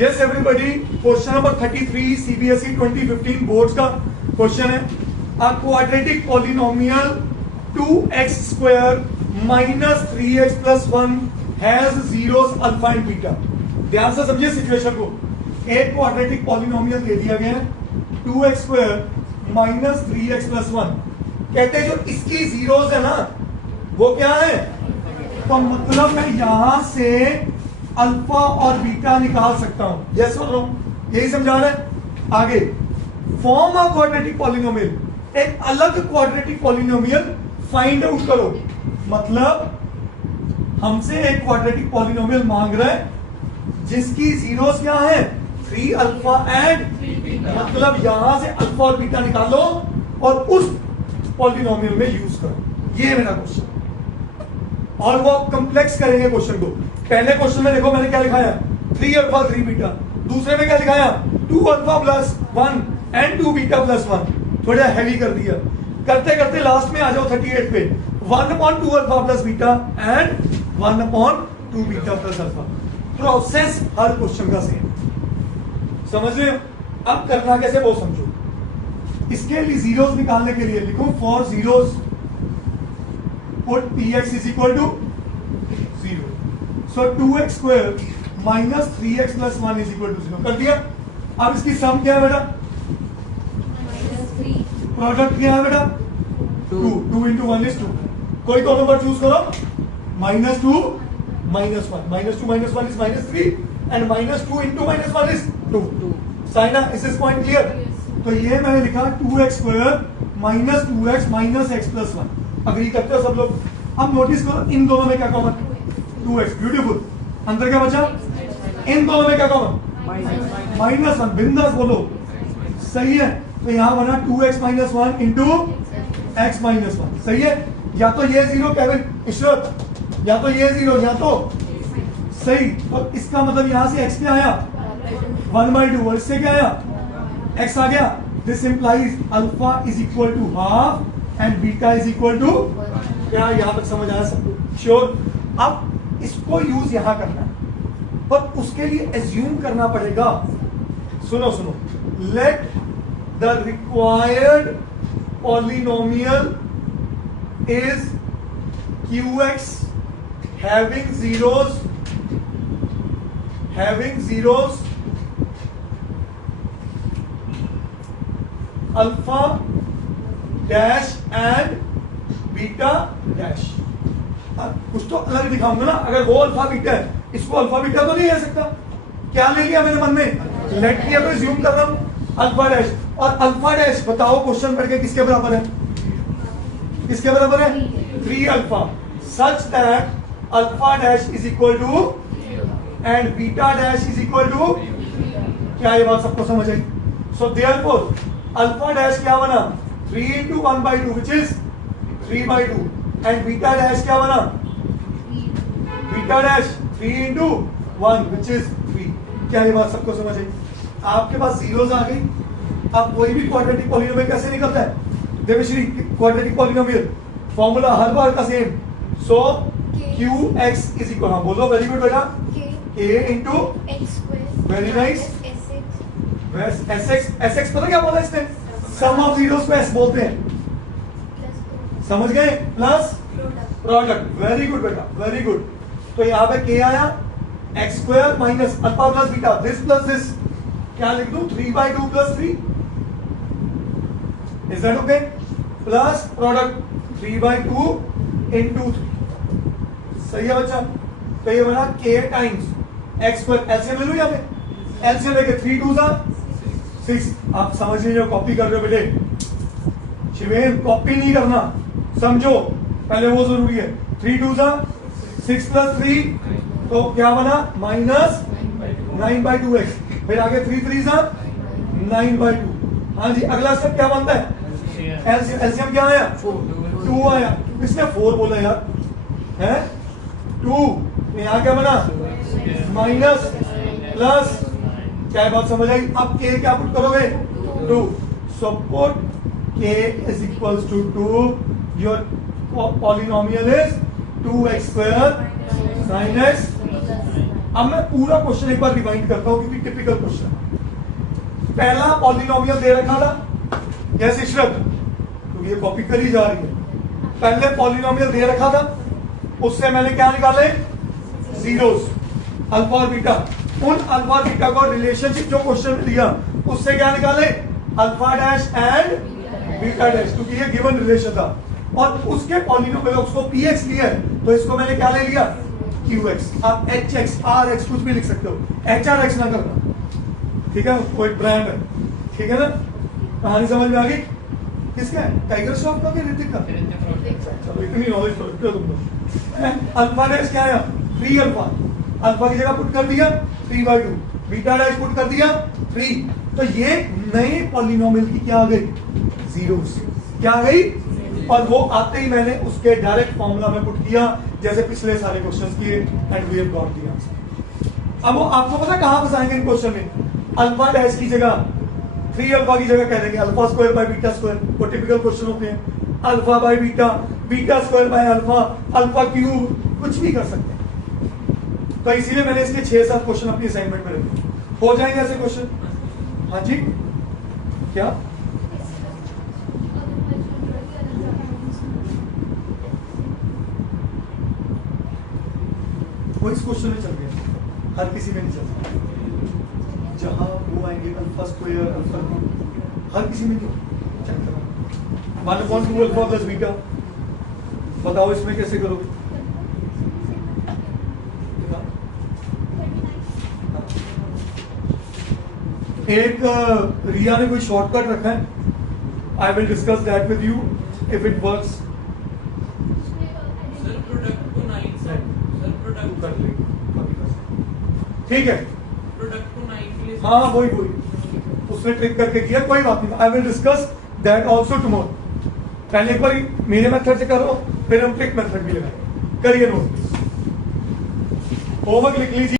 Yes everybody, question number 33 CBSE 2015 board का question है। A quadratic polynomial 2x square minus 3x plus 1 has zeros alpha and beta. ध्यान से समझिए situation को। एक क्वाड्रेटिक पॉलिनोमियल दे दिया गया है 2x square minus 3x plus 1। कहते हैं जो इसकी जीरोस है ना वो क्या है, तो मतलब मैं यहां से अल्फा और बीटा निकाल सकता हूं। यस और नो, यही समझा रहे हैं। आगे फॉर्म अ क्वाड्रेटिक पॉलिनोमियल, एक अलग क्वाड्रेटिक पॉलिनोमियल फाइंड आउट करो। मतलब हमसे एक क्वाड्रेटिक पॉलिनोमियल मांग रहा है जिसकी जीरोस क्या है 3 अल्फा एंड, मतलब यहां से अल्फा और बीटा निकालो और उस पॉलिनोमियल में यूज करो। ये मेरा क्वेश्चन, और वो कॉम्प्लेक्स करेंगे क्वेश्चन को। पहले क्वेश्चन में देखो मैंने क्या लिखाया 3 अल्फा 3 बीटा, दूसरे में क्या लिखाया 2 alpha plus 1 and 2 beta plus 1। थोड़ा हैवी कर दिया, करते करते लास्ट में आ जाओ 38 पे 1/2 alpha plus beta and 1/2 beta plus alpha. Process her question का सेम, समझ रहे हो। अब करना कैसे वो समझो। इसके लिए जीरोस निकालने के लिए लिखो for zeros put px is equal to 0. So 2x square minus 3x plus 1 is equal to 0 कर दिया। अब इसकी सम क्या है बेटा, प्रोडक्ट क्या है बेटा 2 into 1 is 2। कोई दो नंबर चूज करो, -2 -1, -2 -1 is -3 and -2 into -1 is 2। Saina इस पॉइंट क्लियर। तो ये मैंने लिखा 2x square minus 2x minus x plus 1। Agree करते हो सब लोग। अब नोटिस करो इन दोनों में क्या कॉमन, 2x। ब्यूटीफुल। अंदर क्या बचा, इन दोनों में क्या कॉमन -1। बिंदास बोलो, सही है। तो यहां बना 2x minus 1 into x minus 1, सही है। या तो ये जीरो केविन इशरत, या तो ये जीरो, या तो सही। तो इसका मतलब यहां से x क्या आया 1/2 और इससे क्या आया x आ गया। This implies alpha is equal to half and beta is equal to, क्या यहां तक समझ आया सबको, श्योर। अब इसको यूज यहां करना है, पर उसके लिए एज्यूम करना पड़ेगा। सुनो सुनो, let the required polynomial is qx having zeros alpha dash and beta dash. कुछ तो अलग दिखाऊंगा ना। अगर वो अल्फा बीटा है, इसको अल्फा बीटा तो नहीं ले सकता। क्या ले लिया मेरे मन में, लेट किया, तो ज्यूम कर रहा हूं अल्फा डैश। और अल्फा डैश बताओ क्वेश्चन पढ़ के किसके बराबर है, किसके बराबर है 3 alpha, such that alpha dash is equal to and beta dash is equal to. क्या ये बात सबको समझ आई। सो देयरफॉर अल्फा डैश क्या बना 3 into 1/2 which is 3/2 and beta dash क्या बना beta dash 3 into 1 which is 3। क्या ये बात सबको समझ आई। आपके पास जीरोस आ गई। अब कोई भी क्वाड्रेटिक पॉलिनोमियल कैसे निकलता है, देवश्री क्वाड्रेटिक पॉलिनोमियल फॉर्मूला हर बार का same. So qx is equal, हाँ बोलो, वेरी गुड बेटा, k into very nice sx। पता क्या बोला इसने, सम ऑफ जीरोस को s बोलते हैं, समझ गए, प्लस प्रोडक्ट। वेरी गुड बेटा, वेरी गुड। तो यहाँ पे k आया x square minus alpha plus beta, this plus this, क्या लिख दूं 3/2 plus 3, is that okay, plus product 3/2 into 3। सही है बच्चा। तो ये बना k times x square, LCM ले लो यहाँ पे, एलसीएम लेके 3 2 6। आप समझ नहीं हो, कॉपी कर रहे हो बेटे। शिवेन कॉपी नहीं करना, समझो, पहले वो जरूरी है। 3 2 6 प्लस 3, तो क्या बना -9/2x। फिर आगे 3 3 9/2। हाँ जी, अगला स्टेप क्या बनता है, एलसीएम क्या आया 2 आया। इसने 4 बोला यार, है 2। यहाँ क्या बना माइनस प्लस, क्या बात समझ आई। अब k क्या पुट करोगे 2, so put k is equals to 2, your polynomial is 2x square sin x अब मैं पूरा क्वेश्चन एक बार रिवाइंड करता हूं क्योंकि टिपिकल क्वेश्चन। पहला पॉलिनोमियल दे रखा था, यस इशरत, तो ये कॉपी करी जा रही है। पहले पॉलिनोमियल दे रखा था, उससे मैंने क्या निकाले, जीरोस, अल्फा और बीटा। उन अल्फा और बीटा को रिलेशनशिप जो क्वेश्चन में दिया उससे क्या निकाले, alpha dash and beta dash, क्योंकि ये गिवन रिलेशन था। और उसके पॉलिनोमियल उसको px लिया है, तो इसको मैंने क्या ले लिया, qx। आप hx rx कुछ भी लिख सकते हो, hrx ना करना, ठीक है, कोई ब्रांड है, ठीक है ना। कहानी समझ में आ गई? किसका है, टाइगर श्रॉफ का कि ऋतिक का? चलो इतनी नॉलेज तो रखते हो तुम लोग। अल्फा डैश क्या है, 3 अल्फा, अल्फा की जगह पुट कर दिया 3/2, बीटा डैश पुट कर दिया 3। तो ये नए पॉलिनोमियल की क्या आ गई, जीरोस, क्या आ गई। और वो आते ही मैंने उसके डायरेक्ट फॉर्मूला में पुट किया जैसे पिछले सारे क्वेश्चंस किए, and we have got the answer. अब वो आपको पता कहां फंसाएंगे इन क्वेश्चन में, अल्फा डैश की जगह 3 अल्फा की जगह कह देंगे alpha square by beta square, वो टिपिकल क्वेश्चन होते हैं। Alpha by beta, beta square by alpha, alpha cube, कुछ भी कर सकते हैं। तो इसीलिए मैंने इसके 6-7 क्वेश्चन अपनी असाइनमेंट में रखे। हो जाएंगे ऐसे क्वेश्चन? हाँ जी, क्या वो इस क्वेश्चन में चल गया, हर किसी में नहीं चलता। जहां वो आएंगे अल्फा स्क्वायर, अल्फा क्यूब, हर किसी में नहीं। चेक करो 1/2 अल्फा प्लस बीटा, बताओ इसमें कैसे करोगे? एक रिया ने कोई शॉर्टकट रखा है, I will discuss that with you if it works. ठीक है, हाँ वही उसने ट्रिक करके किया, कोई बात नहीं, I will discuss that also tomorrow. पहले एक बार मेरे मेथड से करो, फिर हम ट्रिक मेथड भी लगाएंगे। करिए नोट, होमवर्क लिख लीजिए।